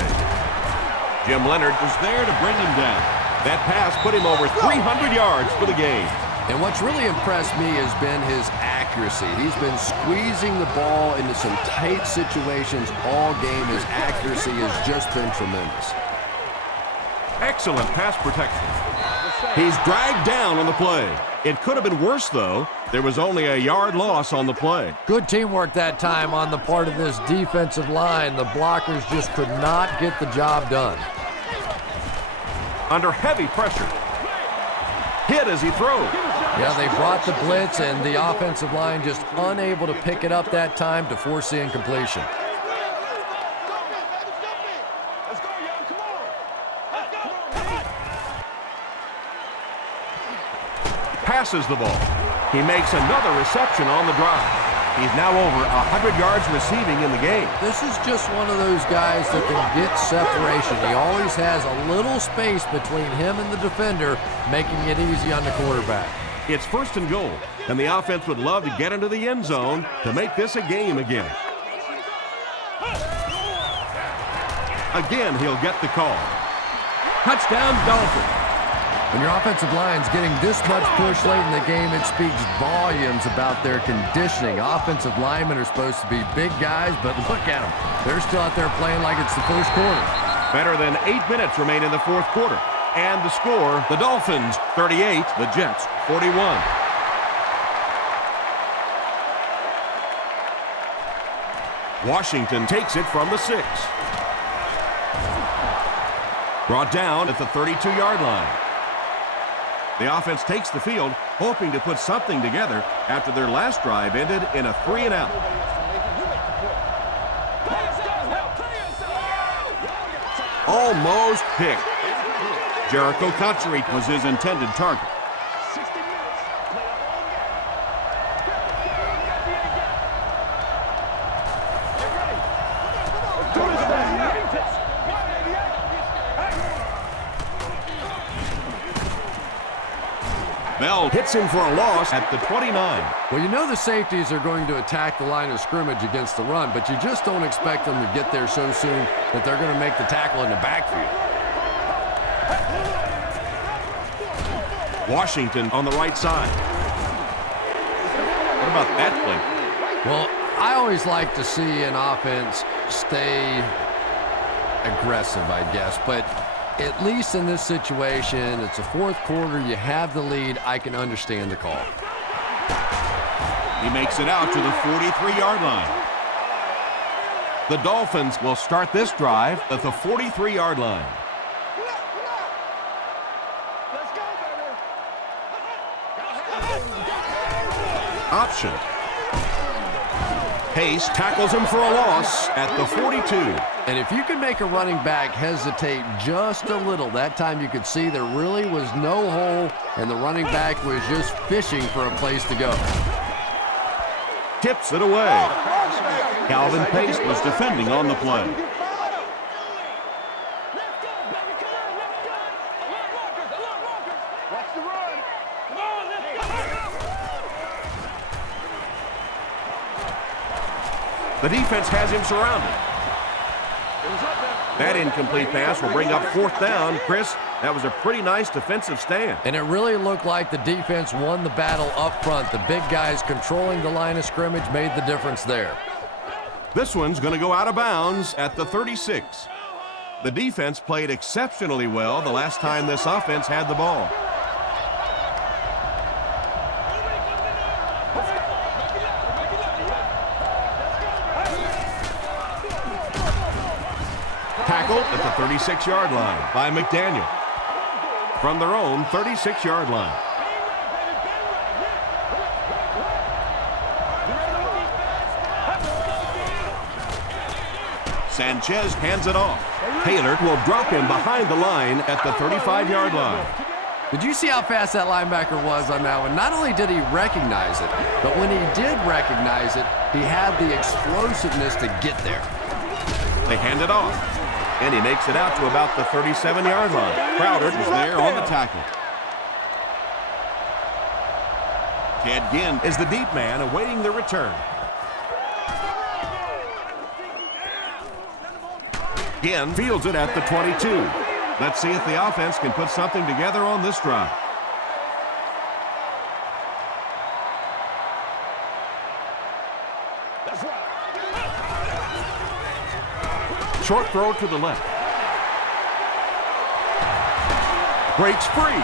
Jim Leonard was there to bring him down. That pass put him over 300 yards for the game. And what's really impressed me has been his accuracy. He's been squeezing the ball into some tight situations all game. His accuracy has just been tremendous. Excellent pass protection. He's dragged down on the play. It could have been worse, though. There was only a yard loss on the play. Good teamwork that time on the part of this defensive line. The blockers just could not get the job done. Under heavy pressure. Hit as he throws. Yeah, they brought the blitz, and the offensive line just unable to pick it up that time to force the incompletion. Let's go, y'all. Come on. Passes the ball. He makes another reception on the drive. He's now over 100 yards receiving in the game. This is just one of those guys that can get separation. He always has a little space between him and the defender, making it easy on the quarterback. It's 1st and goal, and the offense would love to get into the end zone to make this a game again. Again, he'll get the call. Touchdown, Dolphins. When your offensive line's getting this much push late in the game, it speaks volumes about their conditioning. Offensive linemen are supposed to be big guys, but look at them. They're still out there playing like it's the first quarter. Better than 8 minutes remain in the 4th quarter. And the score, the Dolphins 38, the Jets 41. Washington takes it from the 6. Brought down at the 32-yard line. The offense takes the field, hoping to put something together after their last drive ended in a 3-and-out. Almost picked. Jericho Country was his intended target. Fitzgerald hits him for a loss at the 29. Well, you know the safeties are going to attack the line of scrimmage against the run, but you just don't expect them to get there so soon that they're going to make the tackle in the backfield. Washington on the right side. What about that play? Well, I always like to see an offense stay aggressive, I guess, but at least in this situation, it's the fourth quarter, you have the lead, I can understand the call. He makes it out to the 43-yard line. The Dolphins will start this drive at the 43-yard line. Option. Pace tackles him for a loss at the 42. And if you can make a running back hesitate just a little, that time you could see there really was no hole, and the running back was just fishing for a place to go. Tips it away. Calvin Pace was defending on the play. The defense has him surrounded. That incomplete pass will bring up fourth down. Chris, that was a pretty nice defensive stand. And it really looked like the defense won the battle up front. The big guys controlling the line of scrimmage made the difference there. This one's going to go out of bounds at the 36. The defense played exceptionally well the last time this offense had the ball. Tackled at the 36-yard line by McDaniel. From their own 36-yard line. Sanchez hands it off. Taylor will drop him behind the line at the 35-yard line. Did you see how fast that linebacker was on that one? Not only did he recognize it, but when he did recognize it, he had the explosiveness to get there. They hand it off. And he makes it out to about the 37-yard line. Crowder is there on the tackle. Ted Ginn is the deep man awaiting the return. Ginn fields it at the 22. Let's see if the offense can put something together on this drive. Short throw to the left. Breaks free.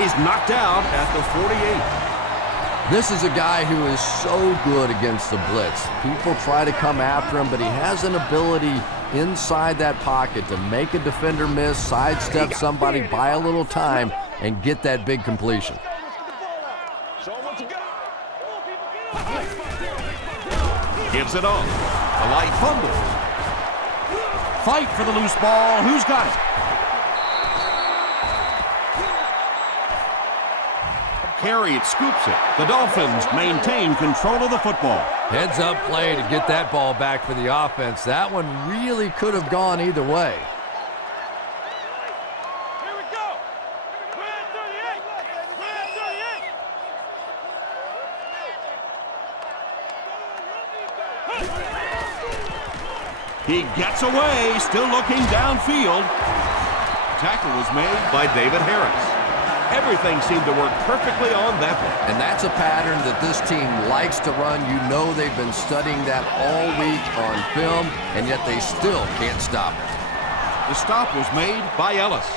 He's knocked out at the 48. This is a guy who is so good against the blitz. People try to come after him, but he has an ability inside that pocket to make a defender miss, sidestep somebody, buy a little time, and get that big completion. Gives it on. A light fumble. Fight for the loose ball. Who's got it? Carried, scoops it. The Dolphins maintain control of the football. Heads up play to get that ball back for the offense. That one really could have gone either way. Here we go. Red 38. Red 38. He gets away, still looking downfield. Tackle was made by David Harris. Everything seemed to work perfectly on that one. And that's a pattern that this team likes to run. You know they've been studying that all week on film, and yet they still can't stop it. The stop was made by Ellis.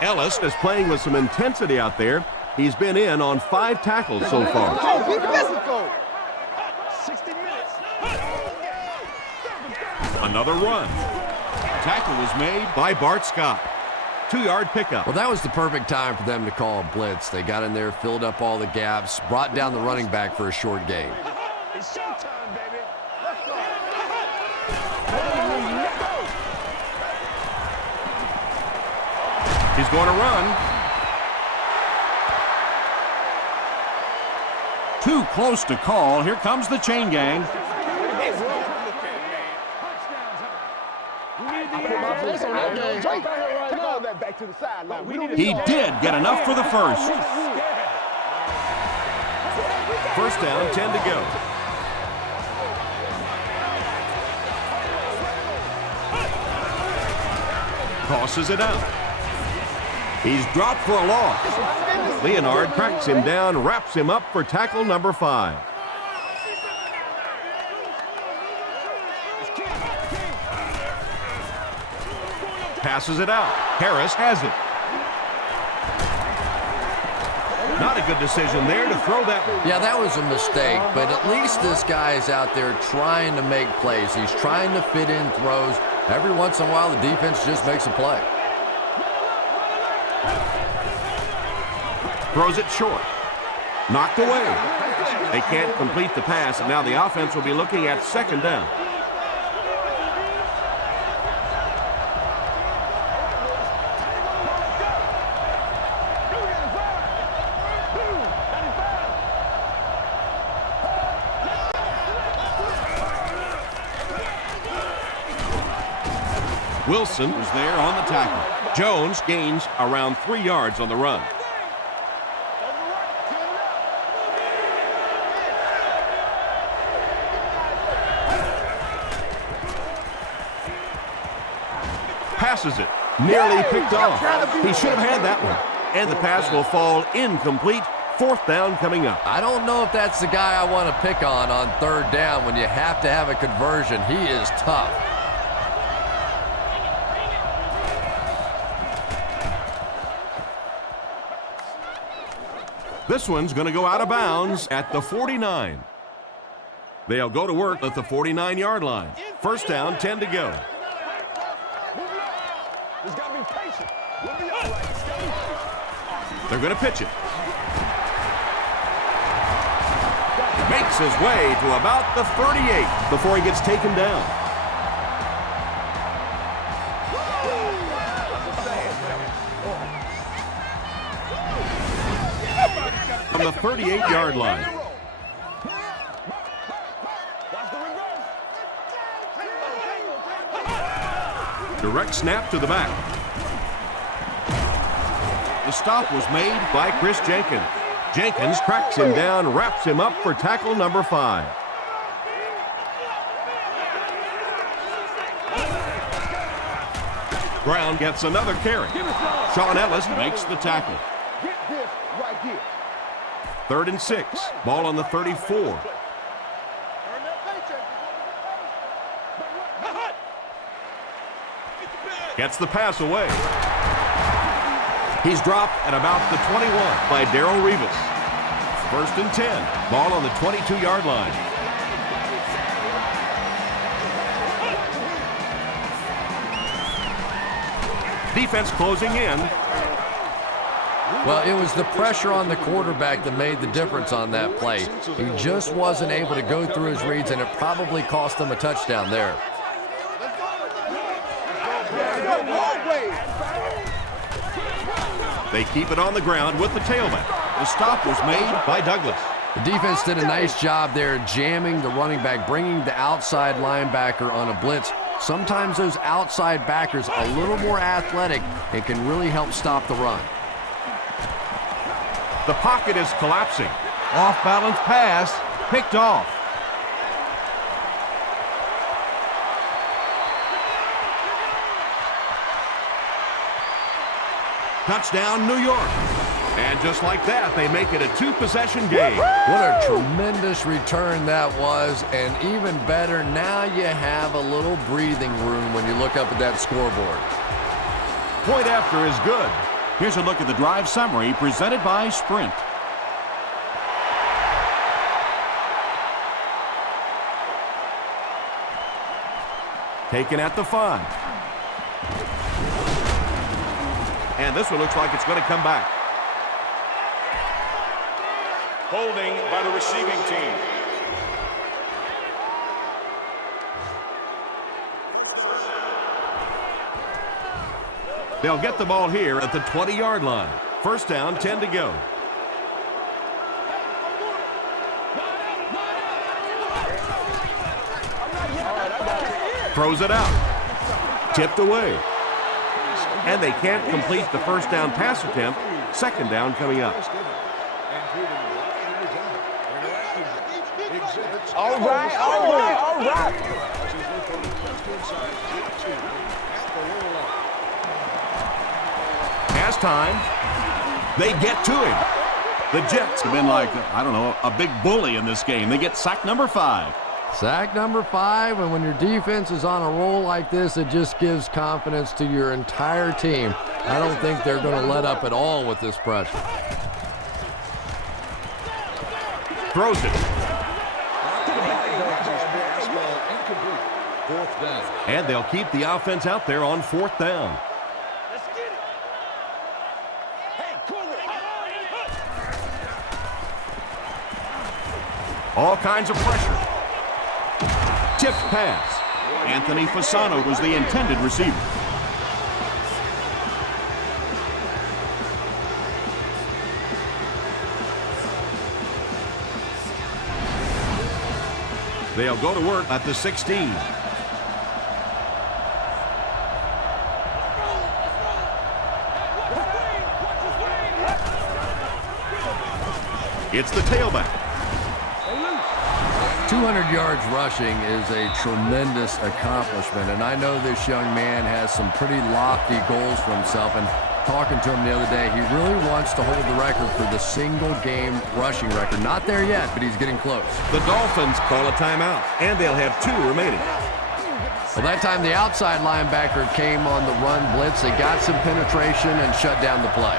Ellis is playing with some intensity out there. He's been in on 5 tackles so far. 60 minutes. Another run. Tackle was made by Bart Scott. 2-yard pickup. Well, that was the perfect time for them to call a blitz. They got in there, filled up all the gaps, brought down the running back for a short gain. It's showtime, baby. Let's go. He's going to run. Too close to call. Here comes the chain gang. He did get enough for the first. First down, 10 to go. Tosses it out. He's dropped for a loss. Leonard tracks him down, wraps him up for tackle number 5. Passes it out. Harris has it. Not a good decision there to throw that. Yeah, that was a mistake, but at least this guy is out there trying to make plays. He's trying to fit in throws. Every once in a while, the defense just makes a play. Throws it short. Knocked away. They can't complete the pass, and now the offense will be looking at second down. Wilson was there on the tackle. Jones gains around 3 yards on the run. Passes it. Nearly picked off. He should have had that one. And the pass will fall incomplete. Fourth down coming up. I don't know if that's the guy I want to pick on third down when you have to have a conversion. He is tough. This one's going to go out of bounds at the 49. They'll go to work at the 49-yard line. First down, 10 to go. They're going to pitch it. Makes his way to about the 38 before he gets taken down. From the 38-yard line. Direct snap to the back. The stop was made by Chris Jenkins. Jenkins tracks him down, wraps him up for tackle number 5. Brown gets another carry. Sean Ellis makes the tackle. Third and 6. Ball on the 34. Gets the pass away. He's dropped at about the 21 by Darrell Revis. First and 10. Ball on the 22-yard line. Defense closing in. Well, it was the pressure on the quarterback that made the difference on that play. He just wasn't able to go through his reads, and it probably cost him a touchdown there. They keep it on the ground with the tailback. The stop was made by Douglas. The defense did a nice job there jamming the running back, bringing the outside linebacker on a blitz. Sometimes those outside backers are a little more athletic and can really help stop the run. The pocket is collapsing. Off-balance pass, picked off. Touchdown, New York. And just like that, they make it a 2-possession game. What a tremendous return that was, and even better, now you have a little breathing room when you look up at that scoreboard. Point after is good. Here's a look at the drive summary presented by Sprint. Taken at the 5. And this one looks like it's going to come back. Holding by the receiving team. They'll get the ball here at the 20-yard line. First down, 10 to go. Throws it out. Tipped away. And they can't complete the first down pass attempt. Second down coming up. Pass time. They get to him. The Jets have been like, I don't know, a big bully in this game. They get sack number 5. Sack number 5, and when your defense is on a roll like this, it just gives confidence to your entire team. I don't think they're going to let up at all with this pressure. Throws it. And they'll keep the offense out there on 4th down. All kinds of pressure. Tipped pass. Anthony Fasano was the intended receiver. They'll go to work at the 16. It's the tailback. 200 yards rushing is a tremendous accomplishment, and I know this young man has some pretty lofty goals for himself, and talking to him the other day, he really wants to hold the record for the single-game rushing record. Not there yet, but he's getting close. The Dolphins call a timeout, and they'll have 2 remaining. Well, that time the outside linebacker came on the run blitz. They got some penetration and shut down the play.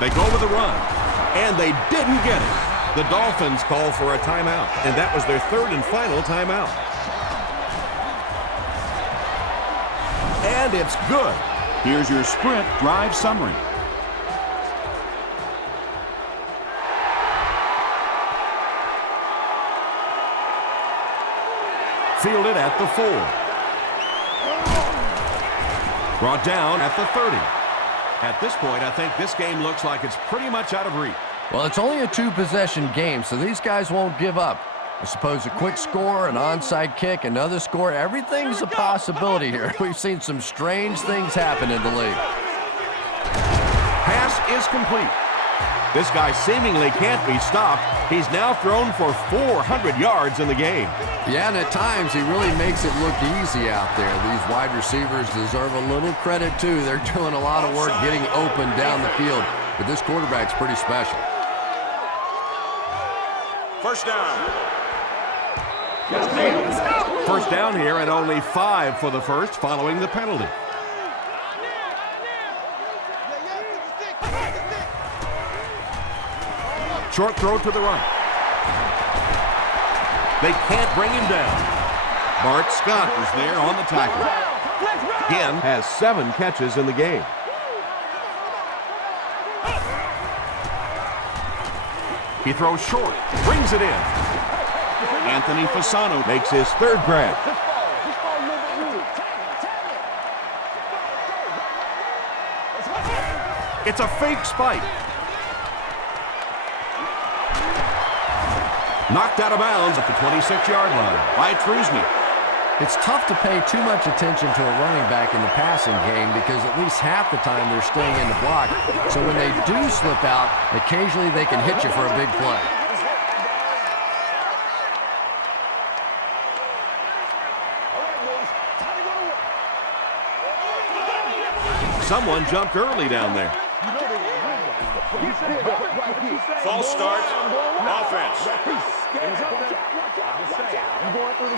They go with the run, and they didn't get it. The Dolphins call for a timeout, and that was their 3rd and final timeout. And it's good. Here's your sprint drive summary. Fielded at the 4. Brought down at the 30. At this point, I think this game looks like it's pretty much out of reach. Well, it's only a 2-possession game, so these guys won't give up. I suppose a quick score, an onside kick, another score, everything's a possibility here. We've seen some strange things happen in the league. Pass is complete. This guy seemingly can't be stopped. He's now thrown for 400 yards in the game. Yeah, and at times he really makes it look easy out there. These wide receivers deserve a little credit, too. They're doing a lot of work getting open down the field, but this quarterback's pretty special. First down. First down here, and only 5 for the first following the penalty. Short throw to the right. They can't bring him down. Bart Scott was there on the tackle. Again, has 7 catches in the game. He throws short, brings it in. Anthony Fasano Makes his 3rd grab. It's a fake spike. Knocked out of bounds at the 26-yard line by Trusney. It's tough to pay too much attention to a running back in the passing game because at least half the time they're staying in the block. So when they do slip out, occasionally they can hit you for a big play. Someone jumped early down there. False start. Offense.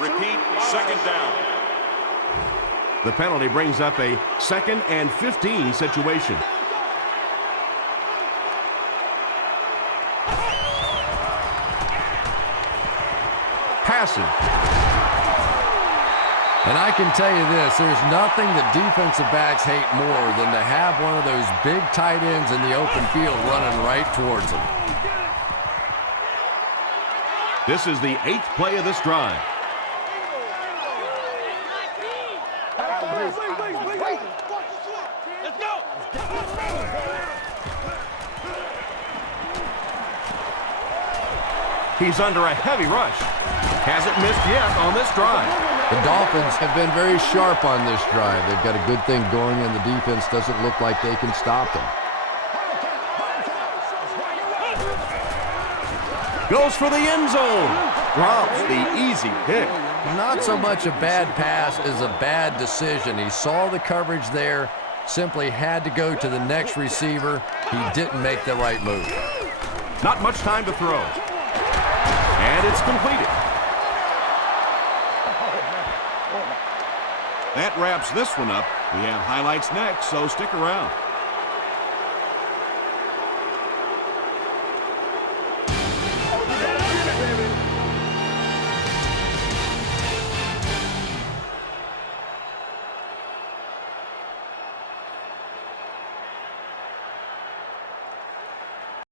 Repeat. 2nd down. The penalty brings up a 2nd and 15 situation. Passing. And I can tell you this, there's nothing that defensive backs hate more than to have one of those big tight ends in the open field running right towards them. This is the 8th play of this drive. Let's go. He's under a heavy rush. Hasn't missed yet on this drive. The Dolphins have been very sharp on this drive. They've got a good thing going, and the defense doesn't look like they can stop them. Goes for the end zone. Drops the easy pick. Not so much a bad pass as a bad decision. He saw the coverage there, simply had to go to the next receiver. He didn't make the right move. Not much time to throw. And it's completed. That wraps this one up. We have highlights next, so stick around.